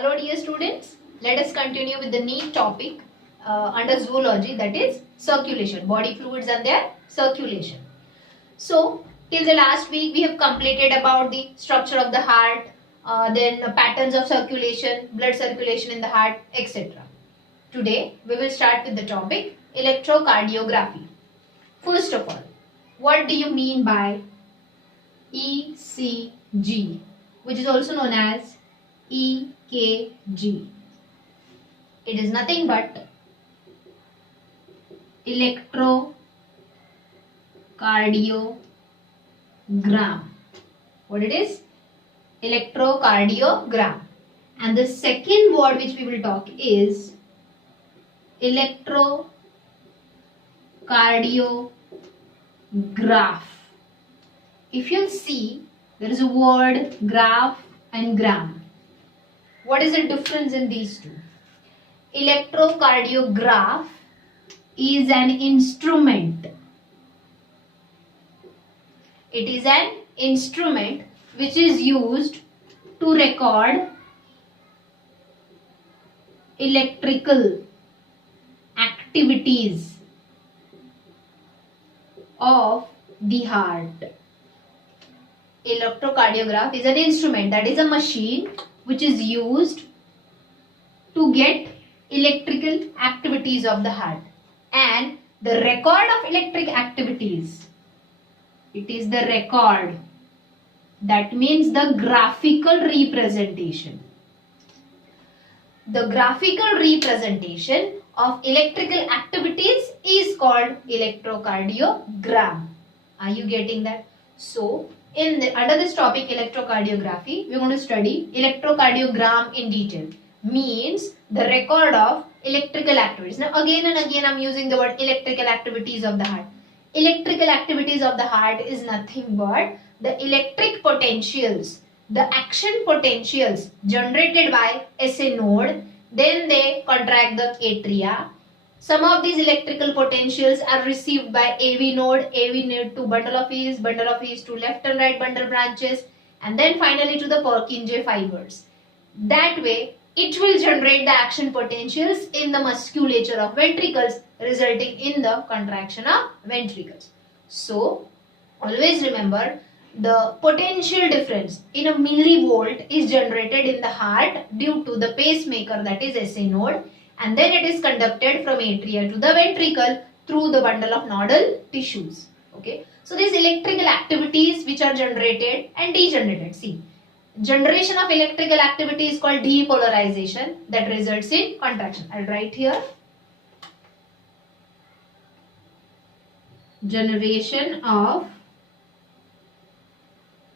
Hello dear students, let us continue with the neat topic under zoology, that is circulation, body fluids and their circulation. So till the last week we have completed about the structure of the heart, then patterns of circulation, blood circulation in the heart, etc. Today we will start with the topic electrocardiography. First of all, what do you mean by ECG, which is also known as EKG? It is nothing but electrocardiogram. What it is? Electrocardiogram. And the second word which we will talk is electrocardiograph. If you see, there is a word graph and gram. What is the difference in these two? Electrocardiograph is an instrument. It is an instrument which is used to record electrical activities of the heart. Electrocardiograph is an instrument, that is a machine which is used to get electrical activities of the heart, and the record of electric activities, it is the record, that means the graphical representation. The graphical representation of electrical activities is called electrocardiogram. Are you getting that? So under this topic electrocardiography, we are going to study electrocardiogram in detail. Means the record of electrical activities. Now again and again I am using the word electrical activities of the heart. Electrical activities of the heart is nothing but the electric potentials, the action potentials generated by SA node. Then they contract the atria. Some of these electrical potentials are received by AV node to bundle of His to left and right bundle branches, and then finally to the Purkinje fibers. That way it will generate the action potentials in the musculature of ventricles, resulting in the contraction of ventricles. So always remember, the potential difference in a millivolt is generated in the heart due to the pacemaker, that is SA node, and then it is conducted from atria to the ventricle through the bundle of nodal tissues. Okay, so these electrical activities which are generated and degenerated. See, generation of electrical activity is called depolarization, that results in contraction. I'll write here. Generation of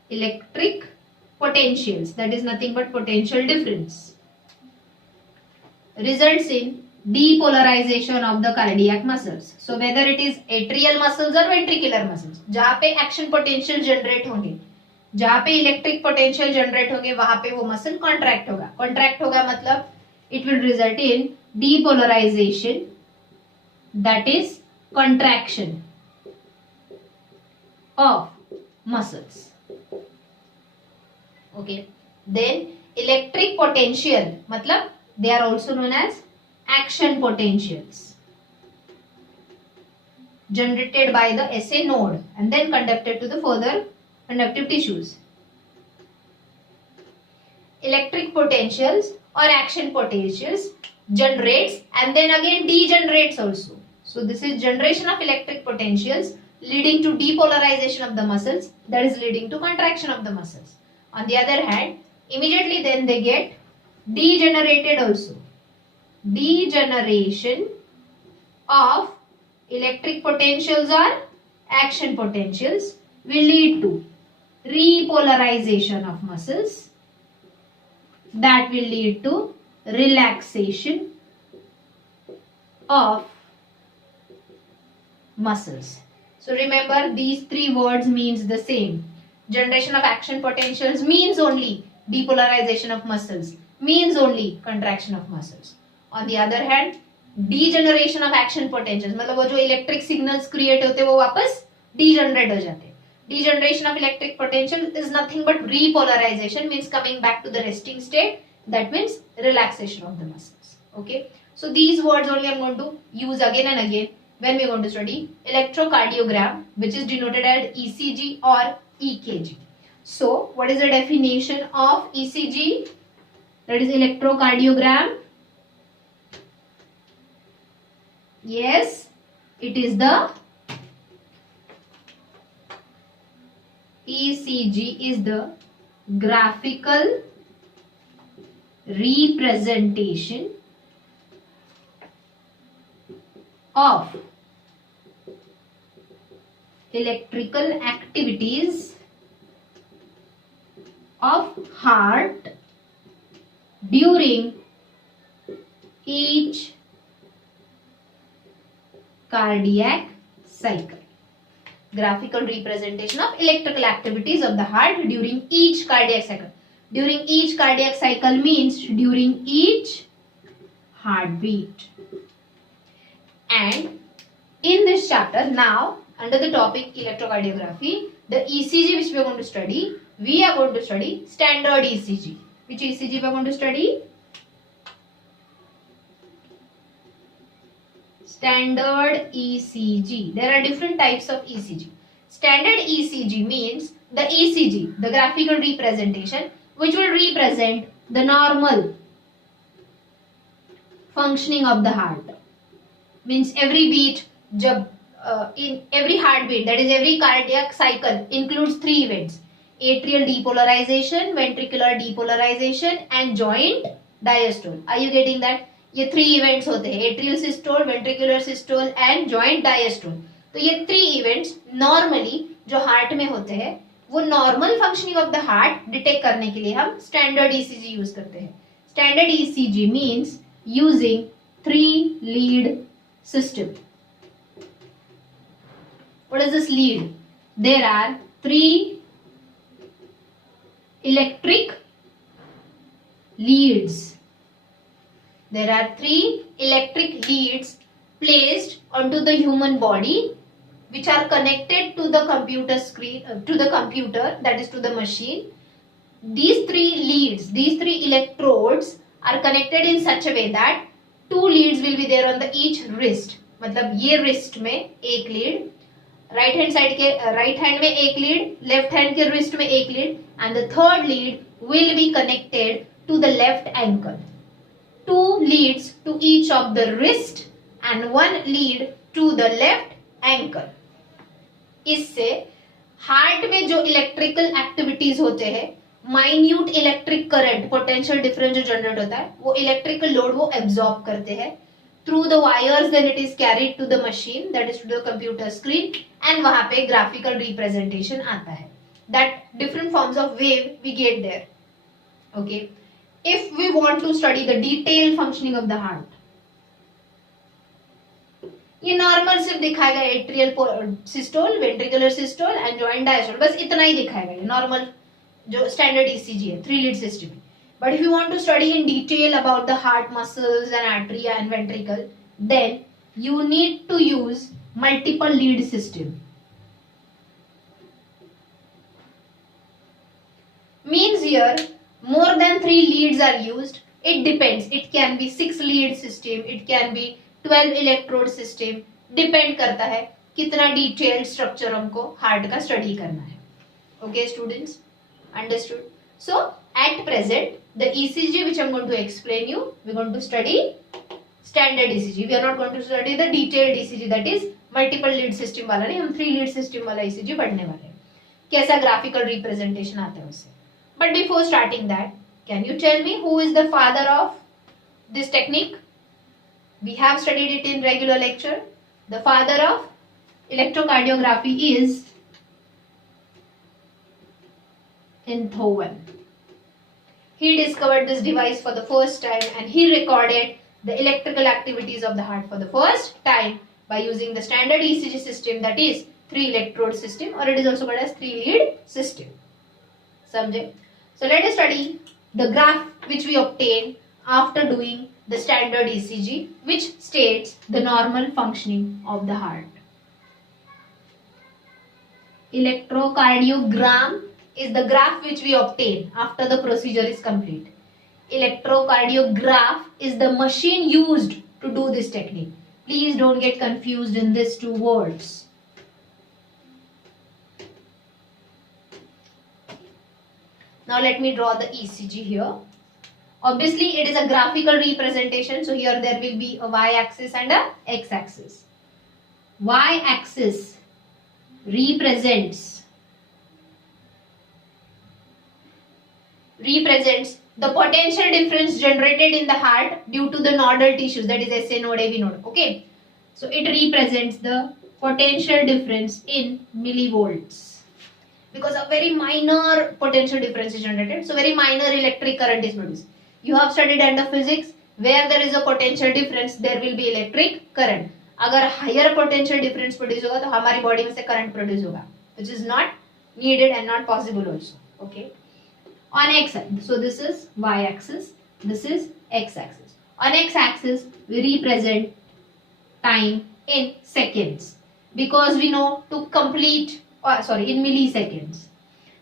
electric potentials, that is nothing but potential difference, results in depolarization of the cardiac muscles. So whether it is atrial muscles or ventricular muscles, जहाँ पे action potential generate होंगे, जहाँ पे electric potential generate होंगे, वहाँ पे वो muscle contract होगा. Contract होगा मतलब it will result in depolarization, that is contraction of muscles. Okay. Then electric potential, matlab they are also known as action potentials, generated by the SA node and then conducted to the further conductive tissues. Electric potentials or action potentials generates and then again degenerates also. So this is generation of electric potentials leading to depolarization of the muscles, that is leading to contraction of the muscles. On the other hand, immediately then they get degenerated also. Degeneration of electric potentials or action potentials will lead to repolarization of muscles, that will lead to relaxation of muscles. So remember, these three words means the same. Generation of action potentials means only depolarization of muscles, means only contraction of muscles. On the other hand, degeneration of action potentials, मतलब वो जो electric signals create होते वो वापस degenerate हो जाते. Degeneration of electric potential is nothing but repolarization, means coming back to the resting state, That means relaxation of the muscles. Okay. So these words only I'm going to use again and again when we're going to study electrocardiogram, which is denoted as ECG or EKG. So what is the definition of ECG? That is electrocardiogram. Yes, it is the ECG is the graphical representation of electrical activities of heart during each cardiac cycle. Graphical representation of electrical activities of the heart during each cardiac cycle. During each cardiac cycle means during each heartbeat. And in this chapter now, under the topic electrocardiography, the ECG which we are going to study, we are going to study standard ECG. Which ECG we are going to study? Standard ECG. There are different types of ECG. Standard ECG means the ECG, the graphical representation, which will represent the normal functioning of the heart. Means every beat, in every heartbeat, that is every cardiac cycle includes three events: atrial depolarization, ventricular depolarization and joint diastole. Are you getting that? ये three events होते हैं, atrial systole, ventricular systole and joint diastole. तो ये three events normally जो heart में होते हैं, वो normal functioning of the heart detect करने के लिए हम स्टैंडर्ड ईसीजी यूज करते हैं. Standard ECG means using three lead system. What is this lead? There are three electric leads. There are three electric leads placed onto the human body, which are connected to the computer screen, to the computer, that is to the machine. These three leads, these three electrodes are connected in such a way that two leads will be there on the each wrist. मतलब ये wrist में एक lead, right hand side के right hand में एक lead, left hand के wrist में एक lead, and the third lead will be connected to the left ankle. Two leads to each of the wrist and one lead to the left ankle. इससे heart में जो electrical activities होते हैं, minute electric current, potential difference जो जनरेट होता है, वो इलेक्ट्रिकल लोड वो एब्जॉर्ब करते हैं through the wires. Then it is carried to the machine, that is to the computer screen, and वहां पे graphical representation आता है. That different forms of wave we get there. Okay. If we want to study the detailed functioning of the heart, ये normal सिर्फ दिखाएगा atrial systole, ventricular systole and joint diastole, बस इतना ही दिखाएगा. ये नॉर्मल जो स्टैंडर्ड ईसीजी है, three lead system. But if you want to study in detail about the heart muscles and atria and ventricle, then you need to use multiple lead system. Means here more than 3 leads are used. It depends. It can be 6 lead system. It can be 12 electrode system. Depend करता है कितना detailed structure हमको heart का study करना है. Okay, students, understood? So at present, the ECG which I am going to explain you, we are going to study standard ECG. We are not going to study the detailed ECG, that is multiple lead system वाला नहीं, हम 3 lead system वाला ECG पढ़ने वाले हैं. कैसा graphical representation आता है उससे. But before starting that, can you tell me who is the father of this technique? We have studied it in regular lecture. The father of electrocardiography is Einthoven. He discovered this device for the first time and he recorded the electrical activities of the heart for the first time by using the standard ECG system, that is 3 electrode system, or it is also called as 3 lead system. Subject. So let us study the graph which we obtain after doing the standard ECG, which states the normal functioning of the heart. Electrocardiogram is the graph which we obtain after the procedure is complete. electrocardiograph is the machine used to do this technique. Please don't get confused in these two words. Now let me draw the ECG here. Obviously, it is a graphical representation. So here there will be a y-axis and a x-axis. Y-axis represents the potential difference generated in the heart due to the nodal tissues, that is SA node, AV node. Okay. So it represents the potential difference in millivolts. Because a very minor potential difference is generated. So very minor electric current is produced. You have studied under physics, where there is a potential difference, there will be electric current. अगर higher potential difference produce होगा तो हमारी body में से current produce होगा, which is not needed and not possible also. Okay. On x-axis, so this is y-axis, this is x-axis. On x-axis, we represent time in seconds, because we know to complete, in milliseconds,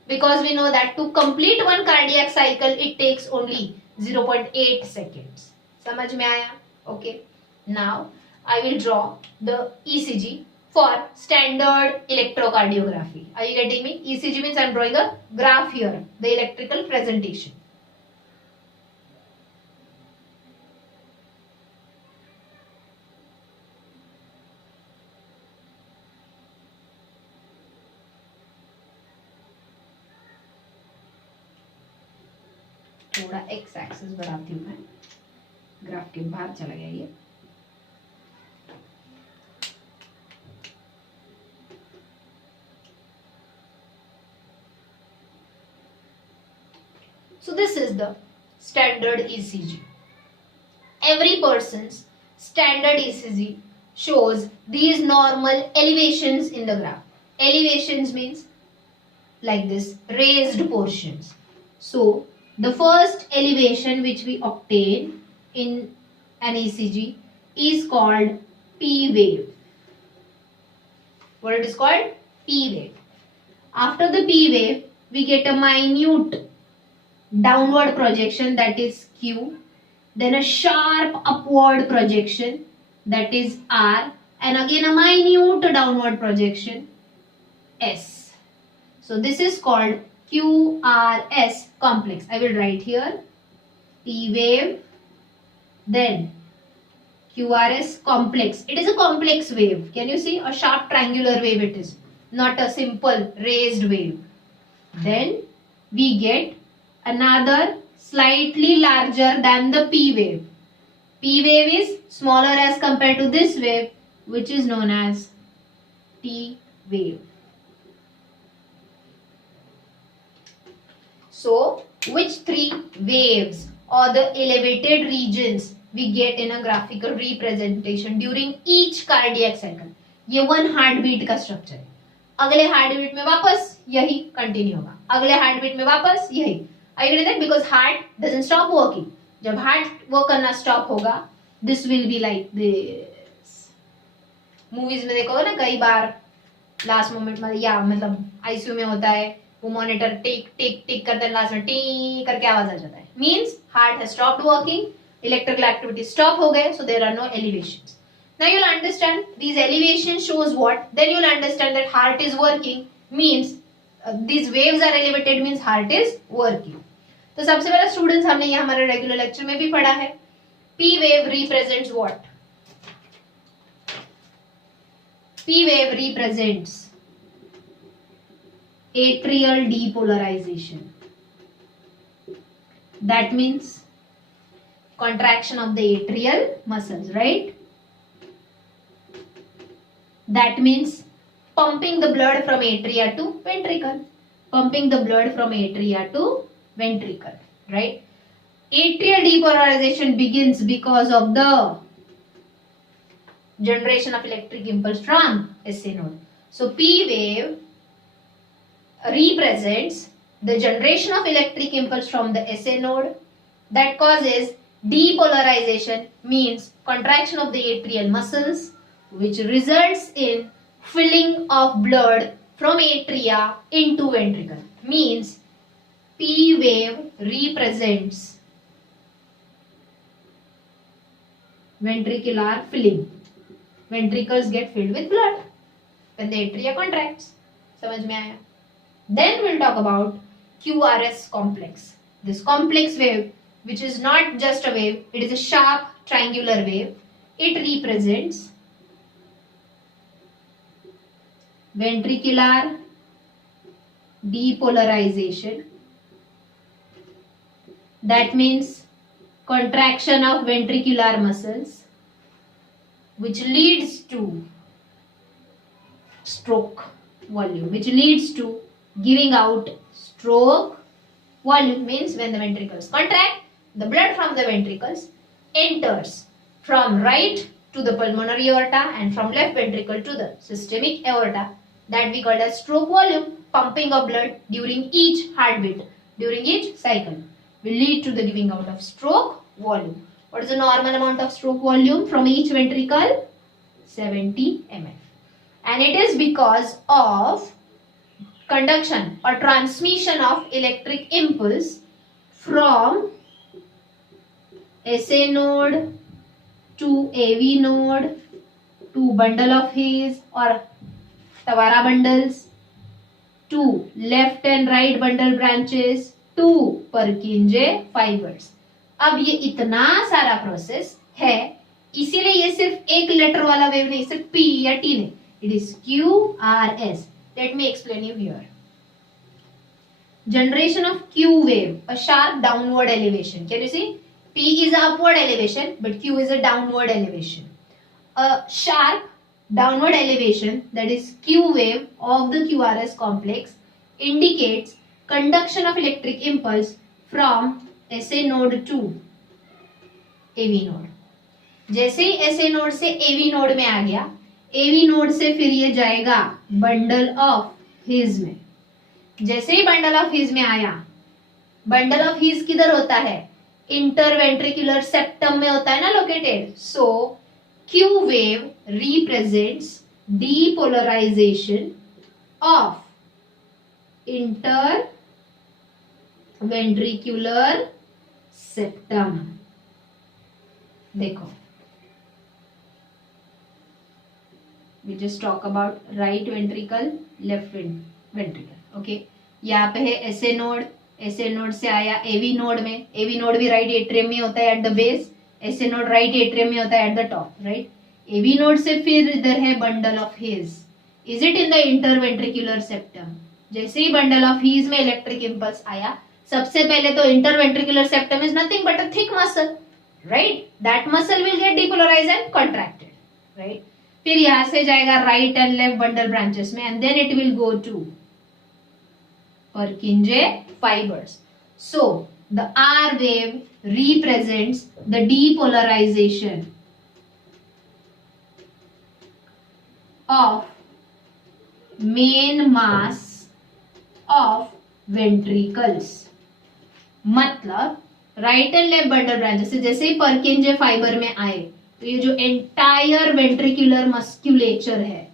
because we know that to complete one cardiac cycle it takes only 0.8 seconds. समझ में आया? Okay. Now I will draw the ECG for standard electrocardiography. Are you getting me? ECG means I am drawing a graph here, the electrical presentation. थोड़ा x axis बढ़ाती हूँ मैं, graph के बाहर चला गया ये. So this is the standard ECG. Every person's standard ECG shows these normal elevations in the graph. Elevations means like this, raised portions. So the first elevation which we obtain in an ECG is called P wave. What it is called? P wave. After the P wave, we get a minute downward projection, that is Q, then a sharp upward projection, that is R, and again a minute downward projection, S. So this is called QRS complex. I will write here P wave, then QRS complex. It is a complex wave. Can you see? A sharp triangular wave it is, not a simple raised wave. Then we get another slightly larger than the P wave. P wave is smaller as compared to this wave, which is known as T wave. So, which three waves or the elevated regions we get in a graphical representation during each cardiac cycle? ये one heartbeat का structure है. अगले heartbeat में वापस यही continue होगा. अगले heartbeat में वापस यही. Are you getting that? Because heart doesn't stop working. जब heart work करना stop होगा, this will be like this. Movies में देखोगे ना कई बार last moment में, या मतलब ICU में होता है, वो मॉनिटर टिक टिक टिक करते हैं, लास्ट में टी करके आवाज आ जाता है. Means heart has stopped working, electrical activity stop हो गए, so there are no elevations. Now you will understand these elevation shows what, then you will understand that heart is working, means these waves are elevated means heart is working. तो सबसे पहले students हमने ये हमारे regular lecture में भी पढ़ा है. P wave represents what? P wave represents atrial depolarization. That means contraction of the atrial muscles, right? That means pumping the blood from atria to ventricle. Pumping the blood from atria to ventricle, right? Atrial depolarization begins because of the generation of electric impulse from SA node. So P wave represents the generation of electric impulse from the SA node that causes depolarization, means contraction of the atrial muscles, which results in filling of blood from atria into ventricle. Means P wave represents ventricular filling. Ventricles get filled with blood when the atria contracts. समझ में आया? Then we'll talk about QRS complex. This complex wave, which is not just a wave, it is a sharp triangular wave. It represents ventricular depolarization. That means contraction of ventricular muscles, which leads to stroke volume, which leads to giving out stroke volume. Means when the ventricles contract, the blood from the ventricles enters from right to the pulmonary aorta and from left ventricle to the systemic aorta. That we call as stroke volume. Pumping of blood during each heartbeat, during each cycle, will lead to the giving out of stroke volume. What is the normal amount of stroke volume from each ventricle? 70 ml. And it is because of conduction or transmission of electric impulse from SA node to AV node to bundle of His or Tawara bundles to left and right bundle branches to Purkinje fibers. अब ये इतना सारा process है, इसीलिए ये सिर्फ एक letter वाला वेव नहीं, सिर्फ P या T नहीं. It is QRS. Let me explain you here. Generation of Q wave, a sharp downward elevation. Can you see? P is upward elevation, but Q is a downward elevation. A sharp downward elevation, that is Q wave of the QRS complex, indicates conduction of electric impulse from SA node to AV node. जैसे ही SA node से AV node में आ गया, AV node से फिर ये जाएगा bundle of His में. जैसे ही बंडल ऑफ हिज में आया, बंडल ऑफ हिज किधर होता है? इंटरवेंट्रिकुलर सेप्टम में होता है ना located. So Q wave represents depolarization of interventricular septum. देखो, we just talk about right ventricle, left ventricle. Okay, यहाँ पे है SA नोड, SA नोड से आया AV नोड में. AV नोड भी राइट एट्रियम में होता है at the base, SA node right atrium में होता है at the top. Right, AV node से फिर इधर है bundle of His. Is it in the interventricular septum. जैसे ही बंडल ऑफ हिज में इलेक्ट्रिक इंपल्स आया, सबसे पहले तो interventricular septum is nothing but a thick muscle. Right, that muscle will get depolarised and contracted. Right, फिर यहां से जाएगा right and left bundle branches में, and then it will go to Purkinje fibers. So the R wave represents the depolarization of main mass of ventricles. मतलब right and left bundle branches से जैसे ही Purkinje fibre में आए, तो ये जो entire ventricular मस्क्यूलेचर है,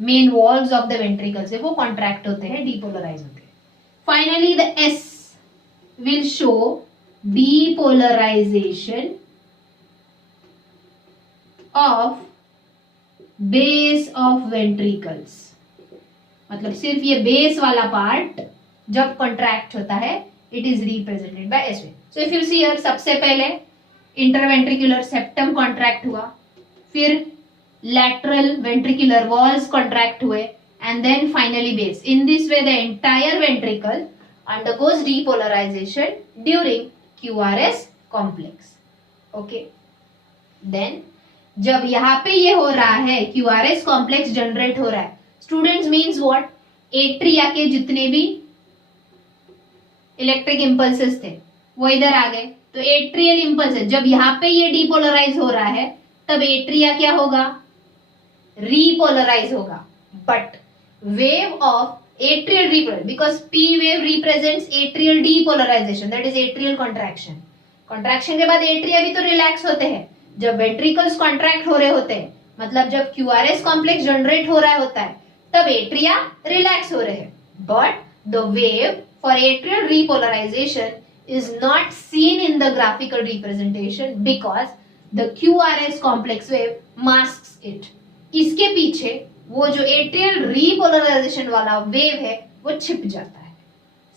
main walls of the ventricles है, वो कॉन्ट्रैक्ट होते हैं, डीपोलराइज होते हैं. Finally, the S will show depolarization of base of ventricles. मतलब सिर्फ ये बेस वाला पार्ट जब कॉन्ट्रैक्ट होता है, it is represented by S wave. So if you see here, सबसे पहले इंटरवेंट्रिकुलर सेप्टम कॉन्ट्रैक्ट हुआ, फिर lateral ventricular walls contract हुए, and then finally base. In this way the entire ventricle undergoes depolarization during QRS complex. Okay, then जब यहाँ पे ये हो रहा है, QRS complex जनरेट हो रहा है, स्टूडेंट्स मीन्स व्हाट? एट्रिया के जितने भी इलेक्ट्रिक इंपल्सेस थे वो इधर आ गए. तो एट्रियल इंपल्स है, जब यहाँ पे ये डीपोलराइज हो रहा है, तब एट्रिया क्या होगा? रीपोलराइज होगा. But wave of atrial repolarization, because P wave represents atrial depolarization, that is atrial contraction. contraction के बाद एट्रिया भी तो रिलैक्स होते हैं. जब वेंट्रिकल्स कॉन्ट्रैक्ट हो रहे होते हैं, मतलब जब QRS कॉम्प्लेक्स जनरेट हो रहा होता है, तब एट्रिया रिलैक्स हो रहे हैं. But the wave for atrial repolarization is not seen in the graphical representation because the QRS complex wave masks it. इसके पीछे वो जो एट्रियल रीपोलराइजेशन वाला वेव है वो छिप जाता है.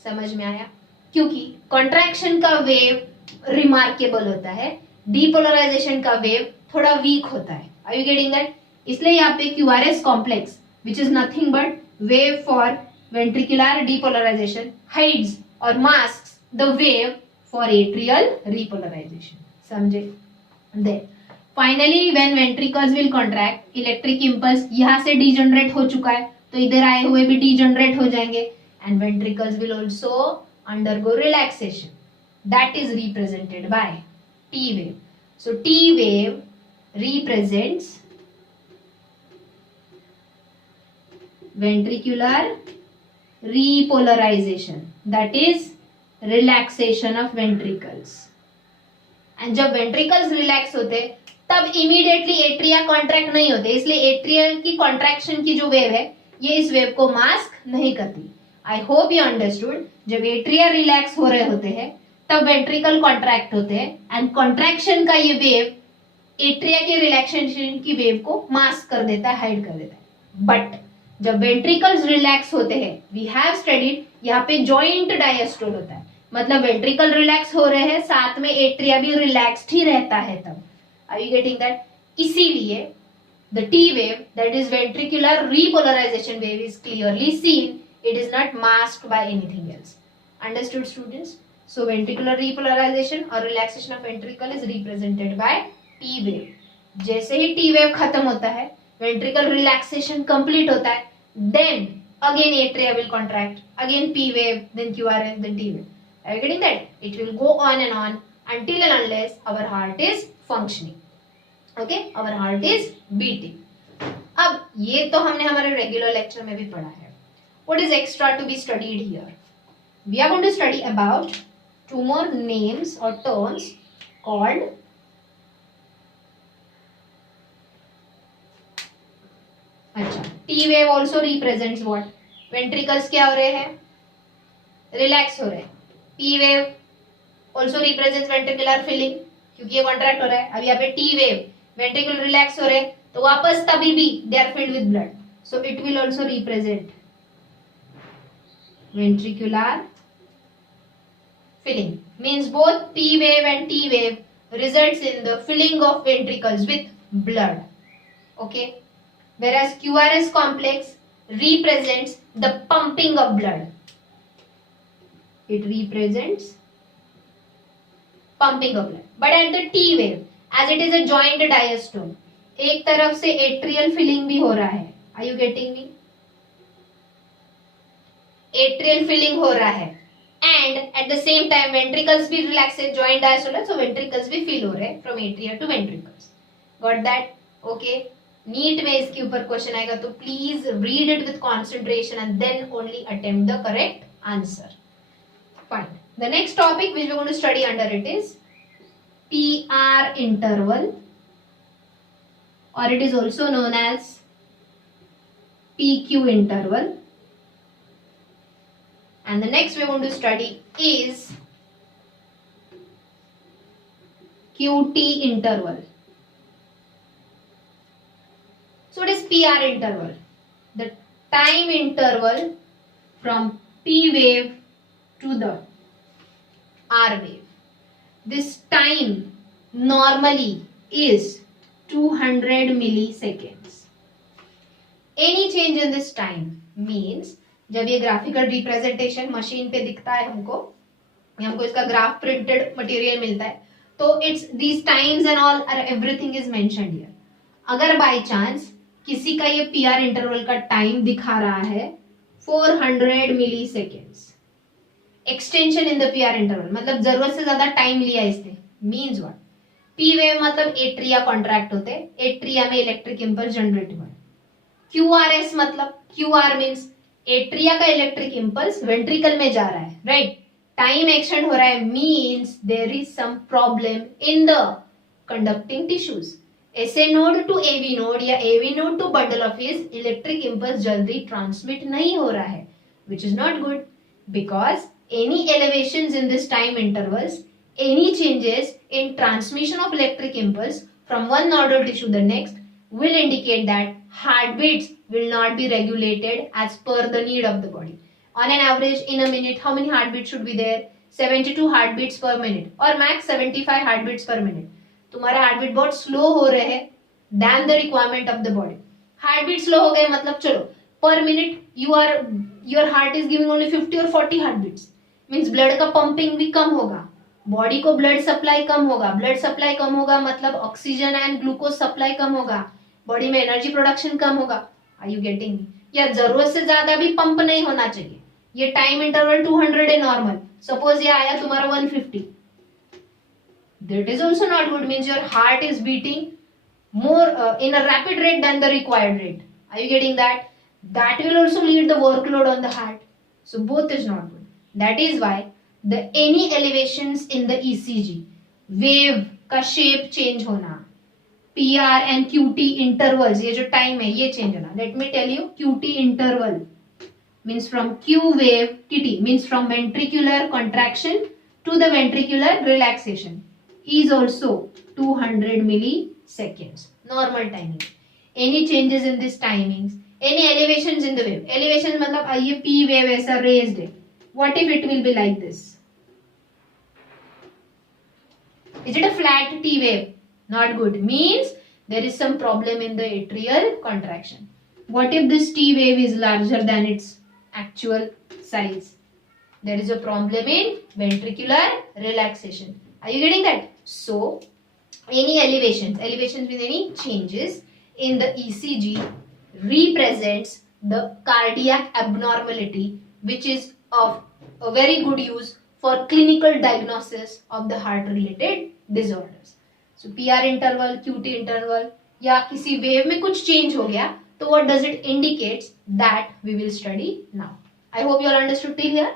समझ में आया? क्योंकि कॉन्ट्रैक्शन का वेव रिमार्केबल होता है, डीपोलराइजेशन का वेव थोड़ा वीक होता है. Are you getting that? इसलिए यहाँ पे QRS complex which is nothing but wave for ventricular depolarization hides or masks the wave for atrial repolarization. समझे? Then finally when ventricles will contract, electric impulse यहाँ से degenerate हो चुका है तो इधर आए हुए भी degenerate हो जाएंगे and ventricles will also undergo relaxation. That is represented by T wave. So T wave represents ventricular repolarization, that is relaxation of ventricles. And जब ventricles relax होते तब immediately atria contract नहीं होते, इसलिए एट्रियल की contraction की जो wave है ये इस वेव को मास्क नहीं करती. I hope you understood. जब एट्रिया रिलैक्स हो रहे होते हैं तब वेंट्रिकल कॉन्ट्रैक्ट होते हैं एंड कॉन्ट्रैक्शन का ये वेव एट्रिया के रिलैक्सेशन की वेव को मास्क कर देता है, हाइड कर देता है. बट जब वेंट्रिकल्स रिलैक्स होते हैं, वी हैव स्टडीड, यहाँ पे जॉइंट डायस्टोल होता है, मतलब वेंट्रिकल रिलैक्स हो रहे हैं साथ में एट्रिया भी रिलैक्स्ड ही रहता है तब. Are you getting that? इसीलिए the T wave, that is ventricular repolarisation wave, is clearly seen. It is not masked by anything else. Understood, students? So ventricular repolarization or relaxation of ventricle is represented by T wave. जैसे ही T wave खत्म होता है, ventricle relaxation complete होता है, then again atria will contract, again P wave, then QRS, then T wave. Are you getting that? It will go on and on until and unless our heart is functioning. Okay? Our heart is beating. अब ये तो हमने हमारे regular lecture में भी पढ़ा है. What is extra to be studied here? We are going to study about two more names or terms called T wave also represents what? Ventricles क्या हो रहे हैं? Relax हो रहे हैं. P wave also represents ventricular filling क्योंकि ये contract हो रहा है. अब यहाँ पे T wave ventricle relax हो रहे हैं तो वापस तभी भी they are filled with blood. So it will also represent ventricular filling. Means both P wave and T wave results in the filling of ventricles with blood. Okay. Whereas QRS complex represents the pumping of blood. It represents pumping of blood. But at the T wave, as it is a joint diastole, एक तरफ से atrial filling भी हो रहा है. Are you getting me? Atrial filling हो रहा है and at the same time ventricles भी रिलैक्स है, जॉइंट डायस्टोल है, सो वेंट्रिकल्स भी फिल हो रहे हैं from atria to ventricles. Got that? Okay. NEET में इसके ऊपर क्वेश्चन आएगा तो please read it with concentration and then only attempt the correct answer. Fine. The next topic which we are going to study under it is PR interval और it is also known as PQ interval. And the next we are going to study is QT interval. So what is PR interval? The time interval from P wave to the R wave. This time normally is 200 milliseconds. Any change in this time means जब ये graphical representation machine पे दिखता है हमको इसका graph printed material मिलता है तो it's these times and all everything is mentioned here. अगर बाय चांस किसी का ये PR इंटरवल का टाइम दिखा रहा है 400 milliseconds, extension in the PR interval मतलब जरूरत से ज्यादा टाइम लिया इसने, मींस व्हाट? P वेव मतलब एट्रिया कॉन्ट्रैक्ट होते, एट्रिया में इलेक्ट्रिक इंपल्स जनरेट हुआ. QRS मतलब QR मींस एट्रिया का इलेक्ट्रिक इंपल्स वेंट्रिकल में जा रहा है, राइट? टाइम एक्सटेंड हो रहा है means there is some problem in the conducting tissues. SA node to AV node या AV node to bundle of his electric impulse जल्दी ट्रांसमिट नहीं हो रहा है, which is not good because any elevations in this time intervals Any changes in transmission of electric impulse from one nodal tissue to the next will indicate that heartbeats will not be regulated as per the need of the body. On an average, in a minute, how many heartbeats should be there? 72 heartbeats per minute or max 75 heartbeats per minute. तुम्हारे heartbeat बहुत slow हो रहे हैं than the requirement of the body. Heartbeat slow हो गए मतलब चलो per minute your heart is giving only 50 or 40 heartbeats. Means blood का pumping भी कम होगा. बॉडी को ब्लड सप्लाई कम होगा. ब्लड सप्लाई कम होगा मतलब ऑक्सीजन एंड ग्लूकोज सप्लाई कम होगा. बॉडी में एनर्जी प्रोडक्शन कम होगा. Are you getting me? या जरूरत से ज्यादा भी पंप नहीं होना चाहिए. ये टाइम इंटरवल 200 है नॉर्मल. सपोज ये आया तुम्हारा 150. That is also not good. Means your heart is beating more in a rapid rate than the required rate. Are you getting that? That will also lead the workload on the heart. So both is not good. That is why the any elevations in the ECG, wave का shape change होना, PR and QT intervals, ये जो time है ये change होना. Let me tell you, QT interval means from Q wave, TT means from ventricular contraction to the ventricular relaxation is also 200 milliseconds. Normal timing. Any changes in this timings, any elevations in the wave. Elevations मतलब ये P wave ऐसा raised है. What if it will be like this? Is it a flat T wave? Not good. Means there is some problem in the atrial contraction. What if this T wave is larger than its actual size? There is a problem in ventricular relaxation. Are you getting that? So, any elevations with any changes in the ECG represents the cardiac abnormality, which is of a very good use for clinical diagnosis of the heart related disorders. So PR interval, QT interval या किसी wave में कुछ change हो गया तो what does it indicates? That we will study now. I hope you all understood till here.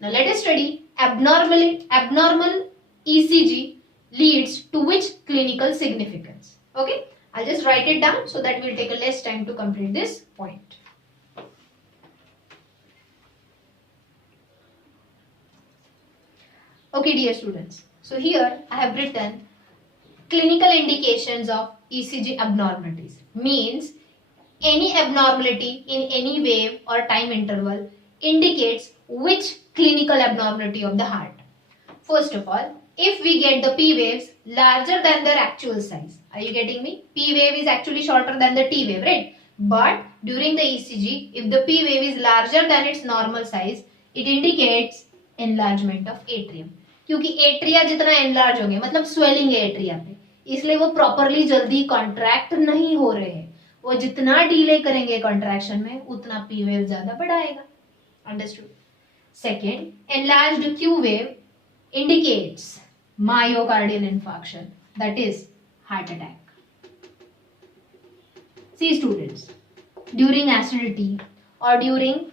Now let us study abnormal ECG leads to which clinical significance. Okay, I'll just write it down so that we'll take a less time to complete this point. Okay dear students, so here I have written clinical indications of ECG abnormalities. Means any abnormality in any wave or time interval indicates which clinical abnormality of the heart. First of all, if we get the P waves larger than their actual size. Are you getting me? P wave is actually shorter than the T wave, right? But during the ECG, if the P wave is larger than its normal size, it indicates enlargement of atrium. क्योंकि atria जितना enlarge होंगे मतलब swelling है atria पे, इसलिए वो properly जल्दी contract नहीं हो रहे हैं. वो जितना डिले करेंगे कॉन्ट्रैक्शन में उतना P वेव ज्यादा बढ़ाएगा. Understood? Second, enlarged Q wave indicates myocardial infarction, that is heart attack. See students, during acidity or during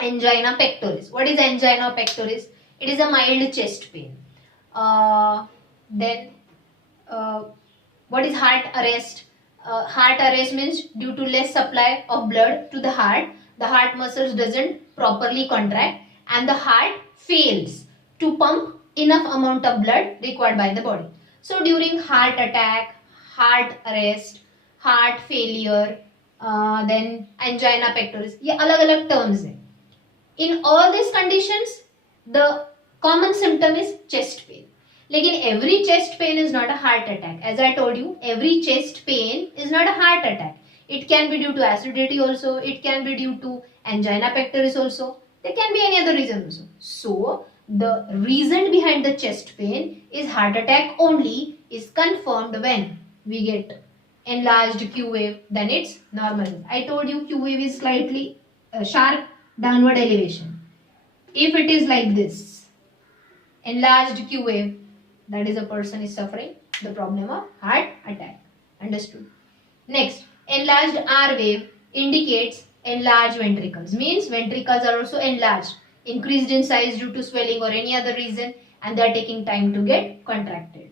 angina pectoris. What is angina pectoris? It is a mild chest pain. Then what is heart arrest? Heart arrest means due to less supply of blood to the heart muscles doesn't properly contract and the heart fails to pump enough amount of blood required by the body. So during heart attack, heart arrest, heart failure, then angina pectoris, ये अलग अलग terms हैं. In all these conditions, the common symptom is chest pain. लेकिन every chest pain is not a heart attack. As I told you, every chest pain is not a heart attack. It can be due to acidity also. It can be due to angina pectoris also. There can be any other reason also. So the reason behind the chest pain is heart attack only is confirmed when we get enlarged Q wave than its normal. I told you Q wave is slightly sharp downward elevation. If it is like this, enlarged Q wave, that is a person is suffering the problem of heart attack. Understood? Next, enlarged R wave indicates enlarged ventricles. Means ventricles are also enlarged, increased in size due to swelling or any other reason, and they are taking time to get contracted.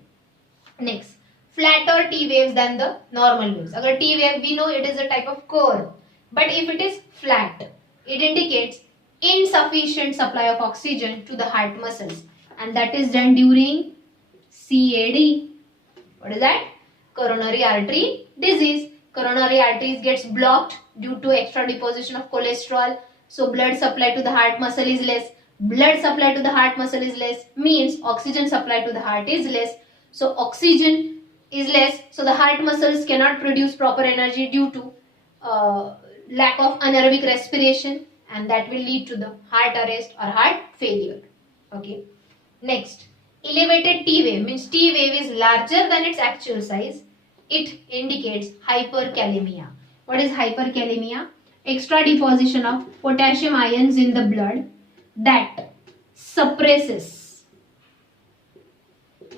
Next, flatter T waves than the normal waves. Agar T wave, we know it is a type of curve, but if it is flat, it indicates insufficient supply of oxygen to the heart muscles, and that is done during CAD. What is that? Coronary artery disease. Coronary arteries gets blocked due to extra deposition of cholesterol. So blood supply to the heart muscle is less. Blood supply to the heart muscle is less means oxygen supply to the heart is less. So oxygen is less. So the heart muscles cannot produce proper energy due to lack of anaerobic respiration, and that will lead to the heart arrest or heart failure. Okay. Next, elevated T wave means T wave is larger than its actual size. It indicates hyperkalemia. What is hyperkalemia? Extra deposition of potassium ions in the blood that suppresses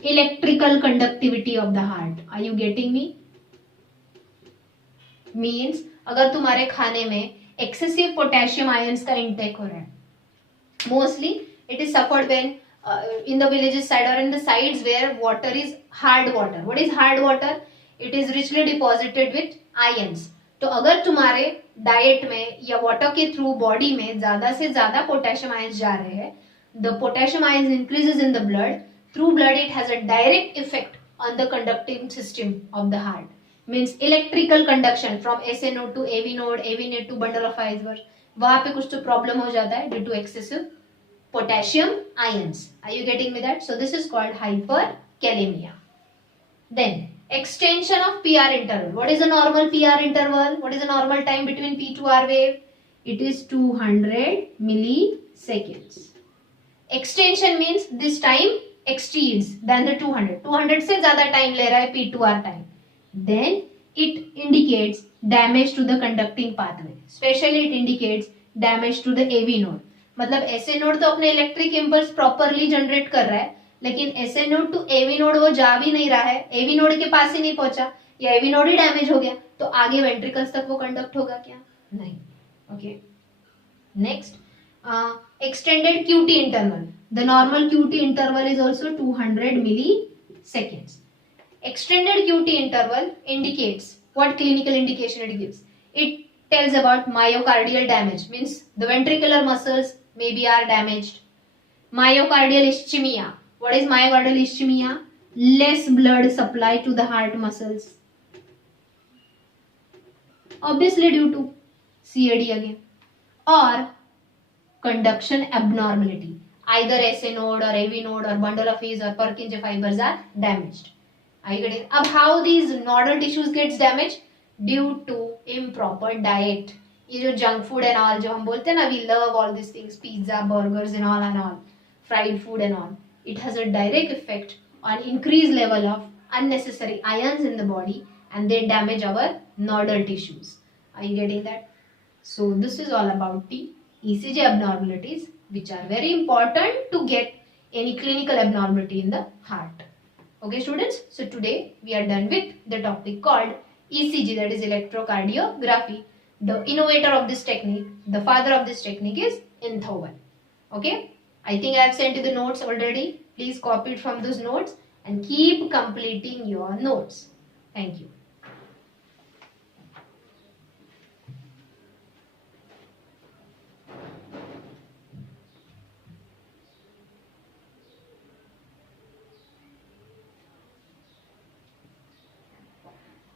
electrical conductivity of the heart. Are you getting me? Means अगर तुम्हारे खाने में excessive potassium ions का intake हो रहा है, mostly it is suffered when in the villages side or in the sides where water is hard water. What is hard water? It is richly deposited with ions. तो अगर तुम्हारे diet में या water के through body में ज्यादा से ज्यादा पोटेशियम आयंस जा रहे हैं, the potassium ions increases in the blood. Through blood it has a direct effect on the conducting system of the heart. Means electrical conduction from SA node to AV node to bundle of fibers. वहां पे कुछ तो problem हो जाता है due to excessive potassium ions. Are you getting me that? So this is called hyperkalemia. Then extension of PR interval. What is a normal PR interval? What is the normal time between P to R wave? It is 200 milliseconds. Extension means this time exceeds than the 200. 200 से ज़्यादा time ले रहा है P to R time. Then it indicates damage to the conducting pathway. Especially it indicates damage to the AV node. मतलब SA node तो अपने electric impulse properly generate कर रहा है, लेकिन SA node to AV node वो जा भी नहीं रहा है, AV नोड के पास ही नहीं पहुंचा या AV नोड ही डैमेज हो गया, तो आगे वेंट्रिकल्स तक वो कंडक्ट होगा क्या? नहीं. Okay. Next, extended QT interval. The normal QT interval is also 200 milliseconds. Extended QT interval indicates what clinical indication it gives. It tells about myocardial damage, means the ventricular muscles maybe are damaged. Myocardial ischemia. What is myocardial ischemia? Less blood supply to the heart muscles. Obviously due to CAD again. Or conduction abnormality. Either SA node or AV node or bundle of His or Purkinje fibers are damaged. Are you getting? Ab how these nodal tissues gets damaged? Due to improper diet. ये जो junk food and all जो हम बोलते हैं ना, we love all these things, pizza, burgers and all, fried food and all. It has a direct effect on increased level of unnecessary ions in the body and they damage our nodal tissues. Are you getting that? So this is all about the ECG abnormalities, which are very important to get any clinical abnormality in the heart. Okay students, so today we are done with the topic called ECG, that is electrocardiography. The innovator of this technique, the father of this technique is Einthoven. Okay, I think I have sent you the notes already. Please copy it from those notes and keep completing your notes. Thank you.